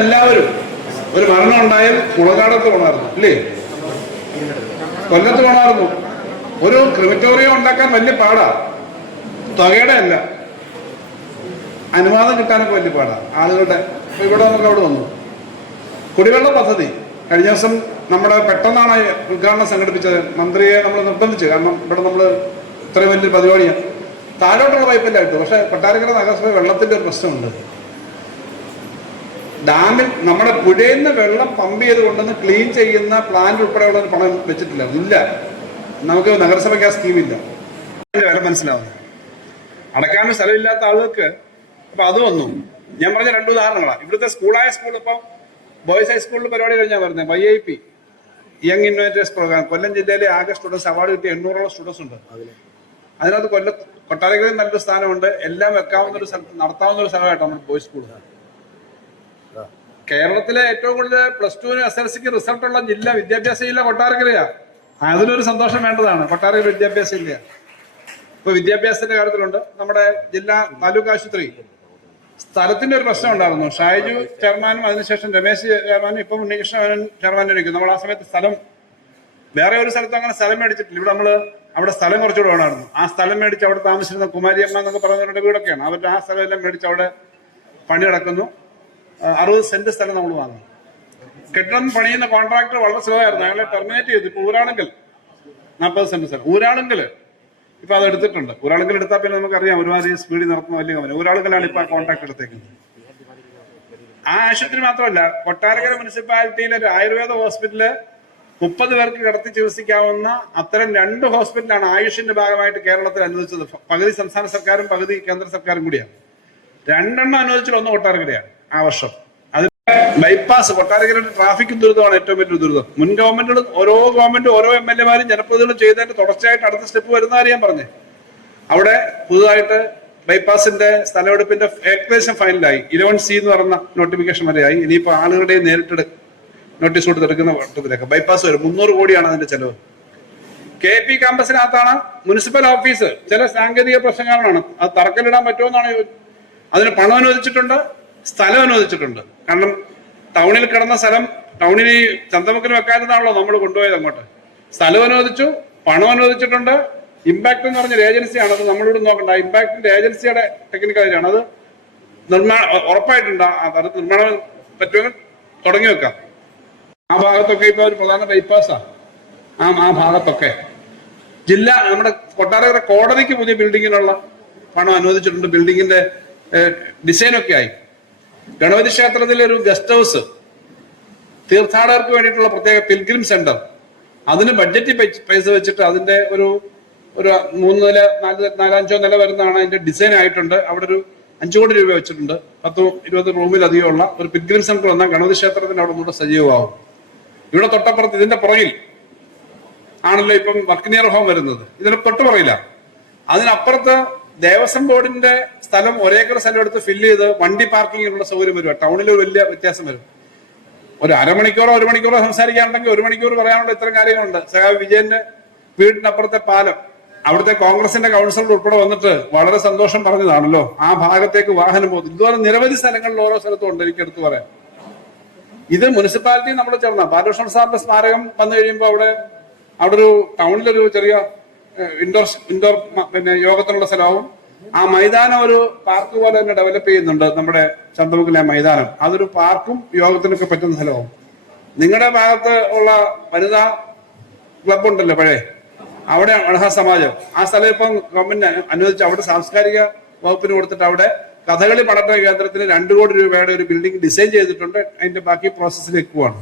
എല്ലാവരും ഒരു മരണം ഉണ്ടായാൽ മുളകാടത്ത് പോണായിരുന്നു ഇല്ലേ? കൊല്ലത്ത് പോണായിരുന്നു ഒരു ക്രിമിറ്റോറിയം ഉണ്ടാക്കാൻ വലിയ പാടാ. തുകയുടെ അല്ല. അനുവാദം കിട്ടാനൊക്കെ വലിയ പാടാ. ആളുകളുടെ ഇവിടെ നമുക്ക് അവിടെ വന്നു. കുടിവെള്ള പദ്ധതി. കഴിഞ്ഞ ദിവസം നമ്മുടെ പെട്ടെന്നാണ് ഉദ്ഘാടനം സംഘടിപ്പിച്ചത്. മന്ത്രിയെ നമ്മൾ നിർബന്ധിച്ചു. കാരണം ഇവിടെ നമ്മൾ ഇത്രയും വലിയൊരു പരിപാടിയാണ് താഴോട്ടുള്ള പൈപ്പല്ല പക്ഷേ പക്ഷെ കൊട്ടാരക്കര നഗരസഭ വെള്ളത്തിന്റെ ഒരു പ്രശ്നമുണ്ട്. ഡാമിൽ നമ്മുടെ പുഴയിൽ നിന്ന് വെള്ളം പമ്പ് ചെയ്ത് കൊണ്ടുവന്ന് ക്ലീൻ ചെയ്യുന്ന പ്ലാന്റ് ഉൾപ്പെടെയുള്ള പണം വെച്ചിട്ടില്ല. ഇല്ല. നമുക്ക് നഗരസഭയ്ക്ക് ആ സ്കീമില്ല വില മനസ്സിലാവുന്നു. അടക്കാനും സ്ഥലമില്ലാത്ത ആളുകൾക്ക് അപ്പൊ അത് വന്നു. ഞാൻ പറഞ്ഞ രണ്ട് ഉദാഹരണങ്ങളാണ് ഇവിടുത്തെ സ്കൂളായ സ്കൂൾ ഇപ്പം ബോയ്സ് ഹൈസ്കൂളിൽ പരിപാടി കഴിഞ്ഞാൽ പറഞ്ഞത് Y I P young innovators programme Kollam ജില്ലയിലെ ആകെ സ്റ്റുഡൻസ് അവാർഡ് കിട്ടിയ എണ്ണൂറോളം സ്റ്റുഡൻസ് ഉണ്ട്. അതിനകത്ത് കൊല്ലം കൊട്ടാരക്കരയിൽ നല്ലൊരു സ്ഥാനമുണ്ട്. എല്ലാം വെക്കാവുന്ന ഒരു സ്ഥലത്ത് നടത്താവുന്ന ഒരു സ്ഥലമായിട്ടാണ് നമ്മുടെ ബോയ്സ് സ്കൂൾ കേരളത്തിലെ ഏറ്റവും കൂടുതൽ പ്ലസ് ടുവിന് എസ് എൽ സിക്ക് റിസൾട്ട് ഉള്ള ജില്ല വിദ്യാഭ്യാസ ജില്ല കൊട്ടാരക്കരയാണ് അതിനൊരു സന്തോഷം വേണ്ടതാണ്. കൊട്ടാരക്കര വിദ്യാഭ്യാസ ജില്ല ഇപ്പൊ വിദ്യാഭ്യാസത്തിന്റെ കാര്യത്തിലുണ്ട്. നമ്മുടെ ജില്ലാ താലൂക്ക് ആശുപത്രി. സ്ഥലത്തിന്റെ ഒരു പ്രശ്നം ഉണ്ടായിരുന്നു. ഷാജു ചെയർമാനും അതിനുശേഷം രമേശ് ചെയർമാനും ഇപ്പം ഉണ്ണികൃഷ്ണൻ ചെയർമാനും ഇരിക്കും നമ്മൾ ആ സമയത്ത് സ്ഥലം വേറെ ഒരു സ്ഥലത്തും അങ്ങനെ സ്ഥലം മേടിച്ചിട്ടില്ല. ഇവിടെ നമ്മൾ അവിടെ സ്ഥലം കുറച്ചുകൂടെ വേണമായിരുന്നു. ആ സ്ഥലം മേടിച്ച് അവിടെ താമസിച്ചിരുന്ന കുമാരിയമ്മ എന്നൊക്കെ പറഞ്ഞവരുടെ വീടൊക്കെയാണ്. അവരുടെ ആ സ്ഥലം എല്ലാം മേടിച്ച് അവിടെ പണി നടക്കുന്നു അറുപത് സെന്റ് സ്ഥലം നമ്മൾ വാങ്ങും. കെട്ടിടം പണിയുന്ന കോൺട്രാക്ടർ വളരെ സ്ലോ ഞങ്ങളെ ടെർമിനേറ്റ് ചെയ്തു. ഇപ്പൊ ഊരാണെങ്കിൽ നാൽപ്പത് സെന്റ് സ്ഥലം. ഊരാണെങ്കിൽ ഇപ്പൊ അത് എടുത്തിട്ടുണ്ട്. ഊരാളുങ്കൽ എടുത്താൽ പിന്നെ നമുക്കറിയാം ഒരുമാതിരി സ്പീഡിൽ നടത്തുന്ന വലിയ കമ്പനി ഊരാളുങ്കലാണ് ഇപ്പൊ കോൺട്രാക്ട് എടുത്തേക്കുന്നത്. ആ ആശുപത്രി മാത്രമല്ല കൊട്ടാരക്കര മുനിസിപ്പാലിറ്റിയിലെ ഒരു ആയുർവേദ ഹോസ്പിറ്റൽ മുപ്പത് പേർക്ക് കിടത്തി ചികിത്സിക്കാവുന്ന അത്തരം രണ്ട് ഹോസ്പിറ്റലാണ് ആയുഷിന്റെ ഭാഗമായിട്ട് കേരളത്തിൽ അനുവദിച്ചത്. പകുതി സംസ്ഥാന സർക്കാരും പകുതി കേന്ദ്ര സർക്കാരും കൂടിയാണ്. രണ്ടെണ്ണം അനുവദിച്ചിട്ട് ഒന്ന് കൊട്ടാരക്കരയാണ്. ആ വർഷം. അതിൽ ബൈപ്പാസ് കൊട്ടാരക്കരയുടെ ട്രാഫിക് ദുരിതമാണ് ഏറ്റവും വലിയ ദുരിതം. മുൻ ഗവൺമെന്റുകൾ ഓരോ ഗവൺമെന്റും ഓരോ എം എൽ എമാരും ജനപ്രതിനിധികളും ചെയ്തതിന്റെ തുടർച്ചയായിട്ട് അടുത്ത സ്റ്റെപ്പ് വരുന്ന ഞാൻ പറഞ്ഞേ. അവിടെ പുതുതായിട്ട് ബൈപ്പാസിന്റെ സ്ഥലമെടുപ്പിന്റെ ഏകദേശം ഫൈനലായി ഇലവൻ സി എന്ന് പറഞ്ഞ നോട്ടിഫിക്കേഷൻ വരെയായി ഇനിയിപ്പോ ആളുകളുടെ നേരിട്ട് നോട്ടീസ് കൊടുത്തെടുക്കുന്ന വട്ടത്തിലേക്ക്. ബൈപ്പാസ് വരും. മുന്നൂറ് കോടിയാണ് അതിന്റെ ചെലവ്. കെ പി ക്യാമ്പസിനകത്താണ് മുനിസിപ്പൽ ഓഫീസ് ചില സാങ്കേതിക പ്രശ്നങ്ങളാണ് അത് തറക്കല്ലിടാൻ പറ്റുമെന്നാണ് അതിന് പണം അനുവദിച്ചിട്ടുണ്ട്. സ്ഥലം അനുവദിച്ചിട്ടുണ്ട്. കാരണം ടൗണിൽ കിടന്ന സ്ഥലം ടൗണിൽ ഈ ചന്തമുക്കിന് വെക്കാത്തതാണല്ലോ നമ്മൾ കൊണ്ടുപോയത് അങ്ങോട്ട്. സ്ഥലം അനുവദിച്ചു പണം അനുവദിച്ചിട്ടുണ്ട്. ഇമ്പാക്ട് എന്ന് പറഞ്ഞൊരു ഏജൻസിയാണ് അത് നമ്മളിവിടെ നോക്കണ്ട. ഇമ്പാക്ടിന്റെ ഏജൻസിയുടെ ടെക്നിക്കൽ ആണ് അത് നിർമ്മാണം ഉറപ്പായിട്ടുണ്ട്. അത് നിർമ്മാണം പറ്റുമെങ്കിൽ തുടങ്ങി വെക്കാം. ആ ഭാഗത്തൊക്കെ ഇപ്പൊ ഒരു പ്രധാന ബൈപ്പാസാ ആ. ആ ഭാഗത്തൊക്കെ. ജില്ല നമ്മുടെ കൊട്ടാരക്കര കോടതിക്ക് പുതിയ ബിൽഡിങ്ങിനുള്ള പണം അനുവദിച്ചിട്ടുണ്ട്. ബിൽഡിങ്ങിന്റെ ഡിസൈനൊക്കെ ആയി. ഗണപതി ക്ഷേത്രത്തിലെ ഒരു ഗസ്റ്റ് ഹൗസ് തീർത്ഥാടകർക്ക് വേണ്ടിയിട്ടുള്ള പ്രത്യേക പിൽഗ്രിം സെന്റർ. അതിന് ബഡ്ജറ്റ് പൈസ വെച്ചിട്ട് അതിന്റെ ഒരു ഒരു മൂന്ന് നില നാല് നാലഞ്ചോ നില വരുന്നതാണ് അതിന്റെ ഡിസൈൻ ആയിട്ടുണ്ട്. അവിടെ ഒരു അഞ്ചു കോടി രൂപ വെച്ചിട്ടുണ്ട്. പത്ത് ഇരുപത് റൂമിലധികമുള്ള ഒരു പിൽഗ്രിം സെന്റർ വന്നാൽ ഗണപതി ക്ഷേത്രത്തിന് അവിടെ കൂടെ സജീവമാവും. ഇവിടെ തൊട്ടപ്പുറത്ത് ഇതിന്റെ പുറകിൽ ആണല്ലോ ഇപ്പം വർക്കിനിയർ ഹോം വരുന്നത്. ഇതിന് തൊട്ട് പറയില്ല അതിനപ്പുറത്ത് ദേവസ്വം ബോർഡിന്റെ സ്ഥലം ഒരേക്കർ സ്ഥലം എടുത്ത് ഫില്ല് ചെയ്ത് വണ്ടി പാർക്കിങ്ങിനുള്ള സൗകര്യം വരും. ടൗണിൽ ഒരു വലിയ വ്യത്യാസം വരും. ഒരു അരമണിക്കൂറോ ഒരു മണിക്കൂറോ സംസാരിക്കാനുണ്ടെങ്കിൽ ഒരു മണിക്കൂർ പറയാനുള്ള ഇത്തരം കാര്യങ്ങളുണ്ട്. സഹാബ് വിജയന്റെ വീടിനപ്പുറത്തെ പാലം. അവിടുത്തെ കോൺഗ്രസിന്റെ കൗൺസിലർ ഉൾപ്പെടെ വന്നിട്ട് വളരെ സന്തോഷം പറഞ്ഞതാണല്ലോ. ആ ഭാഗത്തേക്ക് വാഹനം പോകുന്നു. ഇതുപോലെ നിരവധി സ്ഥലങ്ങളിൽ ഓരോ സ്ഥലത്തും ഉണ്ട്. എനിക്ക് എടുത്തു പറയാം. ഇത് മുനിസിപ്പാലിറ്റി നമ്മൾ ചേർന്ന. ബാലകൃഷ്ണൻ സാറിന്റെ സ്മാരകം വന്നു കഴിയുമ്പോൾ അവിടെ അവിടെ ഒരു ടൗണിലൊരു ചെറിയ ഇൻഡോർ ഇൻഡോർ പിന്നെ യോഗത്തിനുള്ള സ്ഥലവും ആ മൈതാനം ഒരു പാർക്ക് പോലെ തന്നെ ഡെവലപ്പ് ചെയ്യുന്നുണ്ട് നമ്മുടെ ചന്തമുക്കിലെ മൈതാനം. അതൊരു പാർക്കും യോഗത്തിനൊക്കെ പറ്റുന്ന സ്ഥലവും. നിങ്ങളുടെ ഭാഗത്ത് ഉള്ള വനിതാ ക്ലബ് ഉണ്ടല്ലോ പഴയ അവിടെ അണഹ സമാജം. ആ സ്ഥലം ഇപ്പം ഗവൺമെന്റ് അനുവദിച്ച് അവിടെ സാംസ്കാരിക വകുപ്പിന് കൊടുത്തിട്ട് അവിടെ കഥകളി പഠന കേന്ദ്രത്തിന് രണ്ടു കോടി രൂപയുടെ ഒരു ബിൽഡിംഗ് ഡിസൈൻ ചെയ്തിട്ടുണ്ട്. അതിന്റെ ബാക്കി പ്രോസസ്സിൽ പോവാണ്